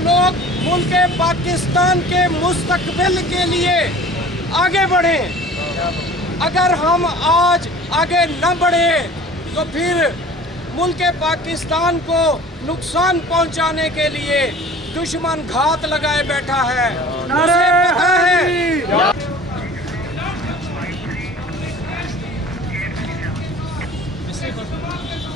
लोग मुल्क पाकिस्तान के मुस्तकबिल के लिए आगे बढ़ें। अगर हम आज आगे न बढ़े तो फिर मुल्क पाकिस्तान को नुकसान पहुंचाने के लिए दुश्मन घात लगाए बैठा है। उसे पता है।